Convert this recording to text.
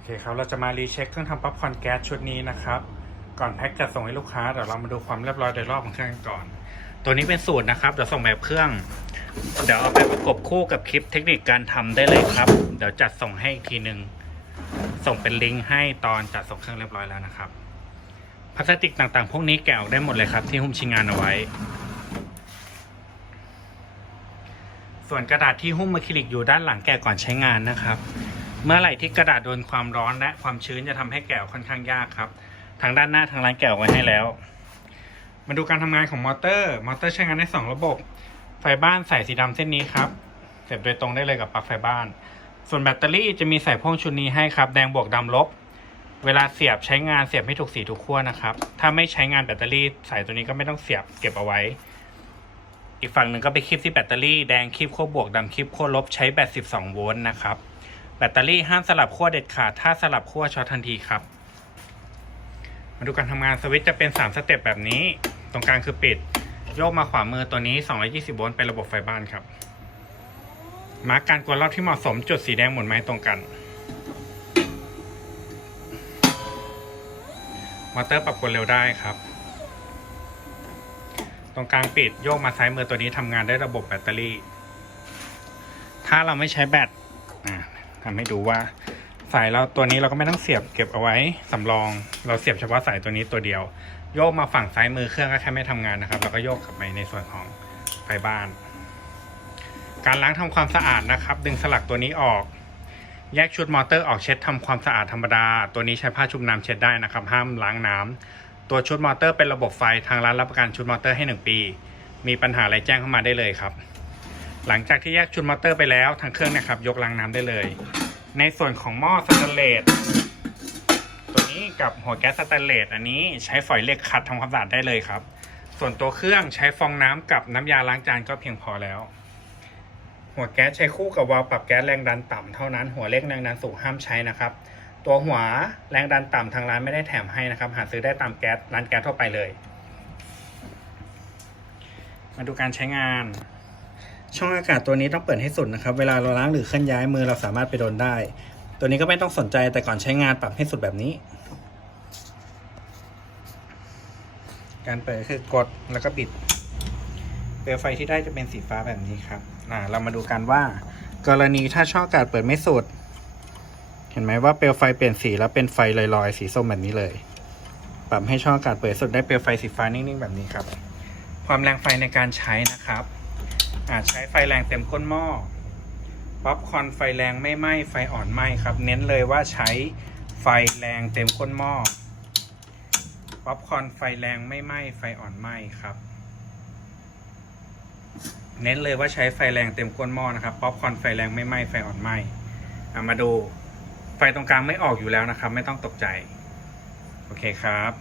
อเคครับ เราจะมารีเช็คเครื่องทำป๊อปคอร์นแก๊สชุดนี้นะครับ ก่อนแพ็คจะส่งให้ลูกค้าเดี๋ยวเรามาดูความเรียบร้อยโดยรอบของเครื่องกันก่อน ตัวนี้เป็นสูตรนะครับเดี๋ยวส่งแบบเครื่อง เดี๋ยวเอาไปประกบคู่กับคลิปเทคนิคการทำได้เลยครับ เดี๋ยวจัดส่งให้อีกทีหนึ่งส่งเป็นลิงก์ให้ตอนจัดส่งเครื่องเรียบร้อยแล้วนะครับพลาสติกต่างๆ พวกนี้แกะออกได้หมดเลยครับ ที่หุ้มชิ้นงานเอาไว้ ส่วนกระดาษที่หุ้มอะคริลิกอยู่ด้านหลังแกะก่อนใช้งานนะครับ เมื่อไหร่ที่กระดาษโดนความร้อนและความชื้นจะทำให้แกะค่อนข้างยากครับ ทางด้านหน้าทางร้านแกะไว้ให้แล้ว มาดูการทำงานของมอเตอร์ มอเตอร์ใช้งานได้สองระบบ ไฟบ้านใส่สีดำเส้นนี้ครับ เสียบโดยตรงได้เลยกับปลั๊กไฟบ้าน ส่วนแบตเตอรี่จะมีใส่พ่วงชุดนี้ให้ครับ แดงบวกดำลบ เวลาเสียบใช้งานเสียบให้ถูกสีทุกขั้วนะครับ ถ้าไม่ใช้งานแบตเตอรี่ใส่ตัวนี้ก็ไม่ต้องเสียบเก็บเอาไว้ อีกฝั่งหนึ่งก็ไปคลิปที่แบตเตอรี่แดงคลิปขั้วบวกดำคลิปขั้วลบใช้แบต 12 โวลต์นะครับ แบตเตอรี่ห้ามสลับขั้วเด็ดขาด ถ้าสลับขั้วช็อตทันทีครับ มาดูการทำงานสวิตช์จะเป็น 3 สเต็ปแบบนี้ ตรงกลางคือปิด โยกมาขวามือตัวนี้ 220 โวลต์เป็นระบบไฟบ้านครับ มาร์กการกวนรอบที่เหมาะสมจุดสีแดงหมุนไม้ตรงกัน มอเตอร์ปรับกวนเร็วได้ครับ ตรงกลางปิดโยกมาซ้ายมือตัวนี้ทำงานได้ระบบแบตเตอรี่ ถ้าเราไม่ใช้แบตอ่า ทำให้ดูว่าสายเราตัวนี้เราก็ไม่ต้องเสียบเก็บเอาไว้สำรอง เราเสียบเฉพาะสายตัวนี้ตัวเดียว โยกมาฝั่งซ้ายมือเครื่องก็แค่ไม่ทำงานนะครับแล้วก็โยกกลับไปในส่วนของไฟบ้าน การล้างทำความสะอาดนะครับ ดึงสลักตัวนี้ออกแยกชุดมอเตอร์ออกเช็ดทำความสะอาดธรรมดา ตัวนี้ใช้ผ้าชุบน้ำเช็ดได้นะครับ ห้ามล้างน้ำตัวชุดมอเตอร์เป็นระบบไฟทางร้านรับประกันชุดมอเตอร์ให้ 1 ปี มีปัญหาอะไรแจ้งเข้ามาได้เลยครับ หลังจากที่แยกชุดมอเตอร์ไปแล้วทางเครื่องนะครับ ยกล้างน้ำได้เลย ในส่วนของหม้อสแตนเลสตัวนี้กับหัวแก๊สสแตนเลสอันนี้ใช้ฝอยเหล็กขัดทำความสะอาดได้เลยครับ ส่วนตัวเครื่องใช้ฟองน้ำกับน้ำยาล้างจานก็เพียงพอแล้ว หัวแก๊สใช้คู่กับวาล์วปรับแก๊สแรงดันต่ำเท่านั้นหัวเล็กแรงดันสูงห้ามใช้นะครับตัวหัวแรงดันต่ำทางร้านไม่ได้แถมให้นะครับ หาซื้อได้ตามแก๊สร้านแก๊สทั่วไปเลย มาดูการใช้งาน ช่องอากาศตัวนี้ต้องเปิดให้สุดนะครับ เวลาเราล้างหรือเคลื่อนย้ายมือเราสามารถไปโดนได้ ตัวนี้ก็ไม่ต้องสนใจแต่ก่อนใช้งานปรับให้สุดแบบนี้ การเปิดคือกดแล้วก็ปิด เปลวไฟที่ได้จะเป็นสีฟ้าแบบนี้ครับอ่าเรามาดูกันว่า กรณีถ้าช่องอากาศเปิดไม่สุด เห็นไหมว่าเปลวไฟเปลี่ยนสีแล้วเป็นไฟลอยๆ สีส้มแบบนี้เลย ปรับให้ช่องอากาศเปิดสุดได้เปลวไฟสีฟ้านิ่งๆแบบนี้ครับ ความแรงไฟในการใช้นะครับ อาจใช้ไฟแรงเต็มก้นหม้อป๊อปคอนไฟแรงไม่ไหม้ไฟอ่อนไหม้ครับ เน้นเลยว่าใช้ไฟแรงเต็มก้นหม้อป๊อปคอนไฟแรงไม่ไหม้ไฟอ่อนไหม้ครับ เน้นเลยว่าใช้ไฟแรงเต็มก้นหม้อนะครับป๊อปคอนไฟแรงไม่ไหม้ไฟอ่อนไหม้อะมาดูไฟตรงกลางไม่ออกอยู่แล้วนะครับ ไม่ต้องตกใจ โอเคครับ